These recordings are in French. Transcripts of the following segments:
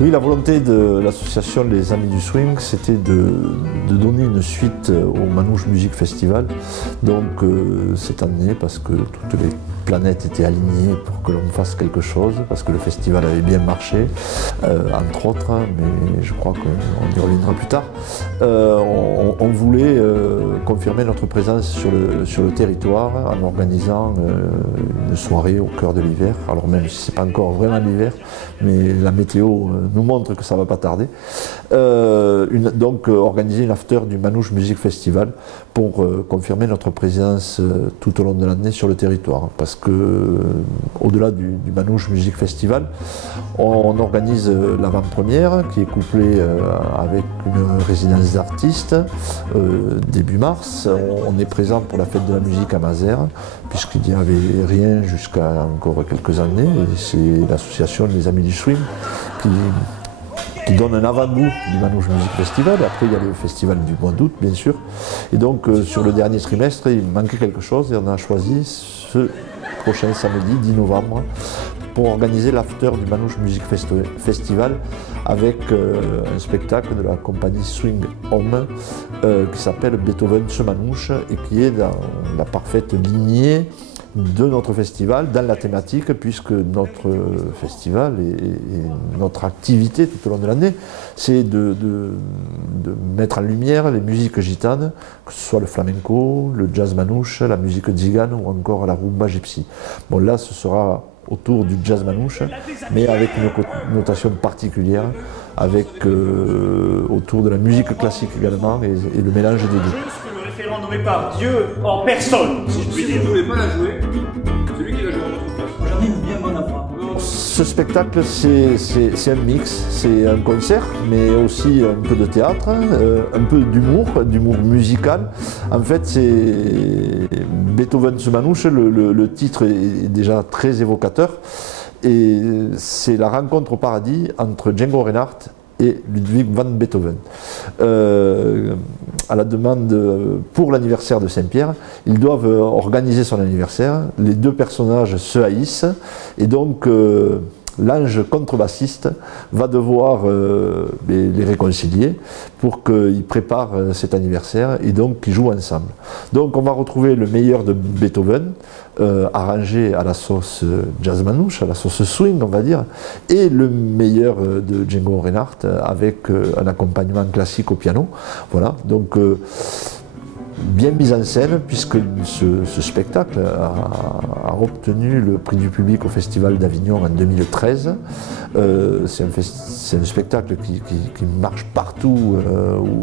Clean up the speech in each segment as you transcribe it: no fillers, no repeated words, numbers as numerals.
Oui, la volonté de l'association Les Amis du Swing, c'était de donner une suite au Manouche Music Festival. Donc cette année, parce que toutes les planètes étaient alignées pour que l'on fasse quelque chose, parce que le festival avait bien marché, entre autres, mais je crois qu'on y reviendra plus tard. On voulait confirmer notre présence sur le territoire en organisant une soirée au cœur de l'hiver. Alors même si ce n'est pas encore vraiment l'hiver, mais la météo nous montre que ça ne va pas tarder. Donc organiser une after du Manouche Music Festival pour confirmer notre présence tout au long de l'année sur le territoire. Parce que au-delà du Manouche Music Festival, on organise l'avant-première qui est couplée avec une résidence d'artistes début mars. On est présent pour la fête de la musique à Mazères, puisqu'il n'y avait rien jusqu'à encore quelques années. C'est l'association Les Amis du Swing qui donne un avant-goût du Manouche Music Festival. Après, il y a le festival du mois d'août, bien sûr. Et donc, sur le dernier trimestre, il manquait quelque chose et on a choisi ce prochain samedi, 10 novembre, pour organiser l'after du Manouche Music Festival avec un spectacle de la compagnie Swing Home qui s'appelle Beethoven ce Manouche et qui est dans la parfaite lignée de notre festival, dans la thématique, puisque notre festival et notre activité tout au long de l'année, c'est de mettre en lumière les musiques gitanes, que ce soit le flamenco, le jazz manouche, la musique tzigane ou encore la rumba gypsy. Bon, là, ce sera autour du jazz manouche, mais avec une connotation particulière, avec autour de la musique classique également et le mélange des deux. Le référent nommé par Dieu en personne, si je puis dire. Si vous ne voulez pas la jouer, c'est lui qui la joue en votre place. J'en ai une bien bonne affaire. Ce spectacle, c'est un mix, c'est un concert, mais aussi un peu de théâtre, un peu d'humour musical. En fait, c'est Beethoven ce Manouche, le titre est déjà très évocateur, et c'est la rencontre au paradis entre Django Reinhardt et Ludwig van Beethoven. À la demande pour l'anniversaire de Saint-Pierre, ils doivent organiser son anniversaire. Les deux personnages se haïssent et donc l'ange contrebassiste va devoir les réconcilier pour qu'ils préparent cet anniversaire et donc qu'ils jouent ensemble. Donc on va retrouver le meilleur de Beethoven, arrangé à la sauce jazz manouche, à la sauce swing on va dire, et le meilleur de Django Reinhardt avec un accompagnement classique au piano. Voilà, donc bien mise en scène, puisque ce spectacle a obtenu le prix du public au Festival d'Avignon en 2013. C'est un spectacle qui marche partout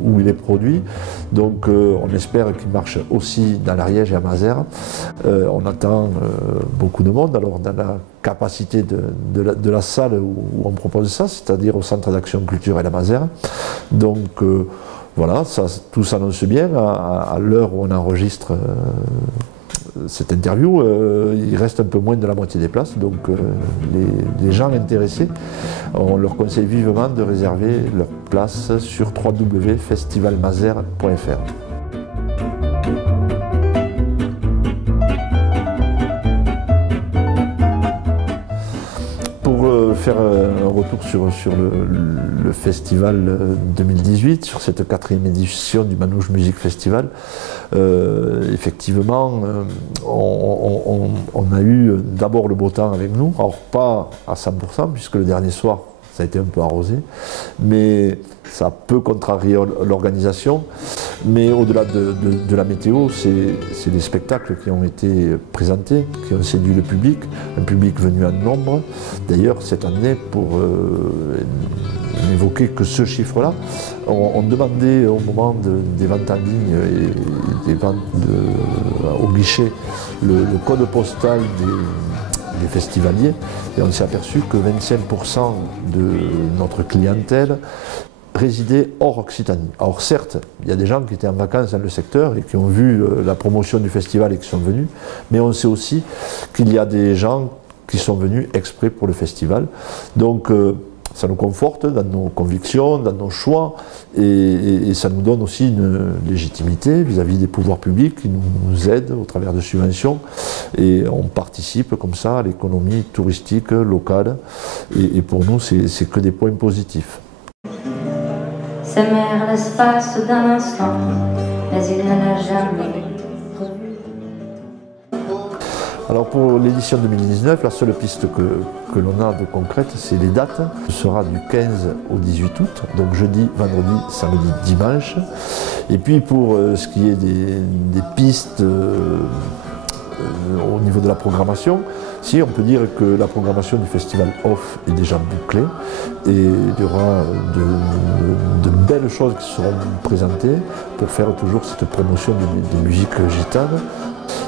où il est produit, donc on espère qu'il marche aussi dans l'Ariège et à Mazères. On attend beaucoup de monde, alors dans la capacité de la salle où on propose ça, c'est-à-dire au Centre d'Action Culturelle à Mazères. Donc voilà, tout s'annonce bien. À l'heure où on enregistre cette interview, il reste un peu moins de la moitié des places. Donc les gens intéressés, on leur conseille vivement de réserver leur place sur www.festivalmazères.fr. Faire un retour sur le festival 2018, sur cette 4e édition du Manouche Music Festival. Effectivement, on a eu d'abord le beau temps avec nous, alors pas à 100% puisque le dernier soir ça a été un peu arrosé, mais ça peut contrarier l'organisation. Mais au-delà de la météo, c'est des spectacles qui ont été présentés, qui ont séduit le public, un public venu en nombre. D'ailleurs, cette année, pour n'évoquer que ce chiffre-là, on demandait au moment des ventes en ligne et des ventes au guichet le code postal des festivaliers, et on s'est aperçu que 25% de notre clientèle résidait hors Occitanie. Alors certes, il y a des gens qui étaient en vacances dans le secteur et qui ont vu la promotion du festival et qui sont venus, mais on sait aussi qu'il y a des gens qui sont venus exprès pour le festival. Donc ça nous conforte dans nos convictions, dans nos choix, et ça nous donne aussi une légitimité vis-à-vis des pouvoirs publics qui nous aident au travers de subventions, et on participe comme ça à l'économie touristique locale, et pour nous c'est que des points positifs. S'aimer l'espace d'un instant, mais il ne l'a jamais. Alors pour l'édition 2019, la seule piste que l'on a de concrète, c'est les dates. Ce sera du 15 au 18 août, donc jeudi, vendredi, samedi, dimanche. Et puis pour ce qui est des pistes au niveau de la programmation, si on peut dire que la programmation du festival Off est déjà bouclée, et il y aura de belles choses qui seront présentées pour faire toujours cette promotion des musiques gitanes.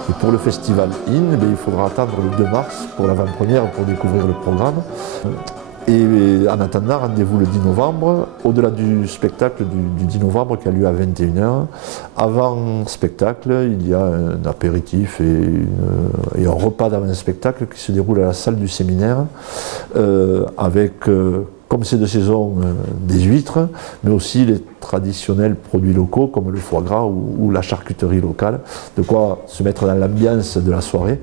Et pour le festival IN, il faudra attendre le 2 mars pour l'avant-première pour découvrir le programme. Et en attendant, rendez-vous le 10 novembre, au-delà du spectacle du 10 novembre qui a lieu à 21h. Avant spectacle, il y a un apéritif et un repas d'avant-spectacle qui se déroule à la salle du séminaire avec, comme c'est de saison, des huîtres, mais aussi les traditionnels produits locaux comme le foie gras ou la charcuterie locale. De quoi se mettre dans l'ambiance de la soirée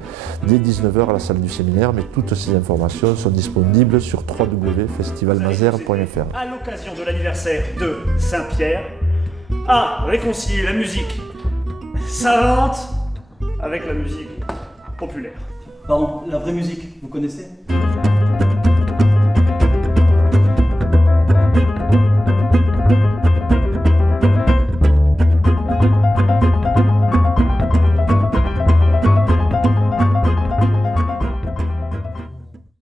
dès 19h à la salle du séminaire, mais toutes ces informations sont disponibles sur www.festivalmazer.fr. À l'occasion de l'anniversaire de Saint-Pierre, à réconcilier la musique savante avec la musique populaire. Pardon, la vraie musique, vous connaissez ?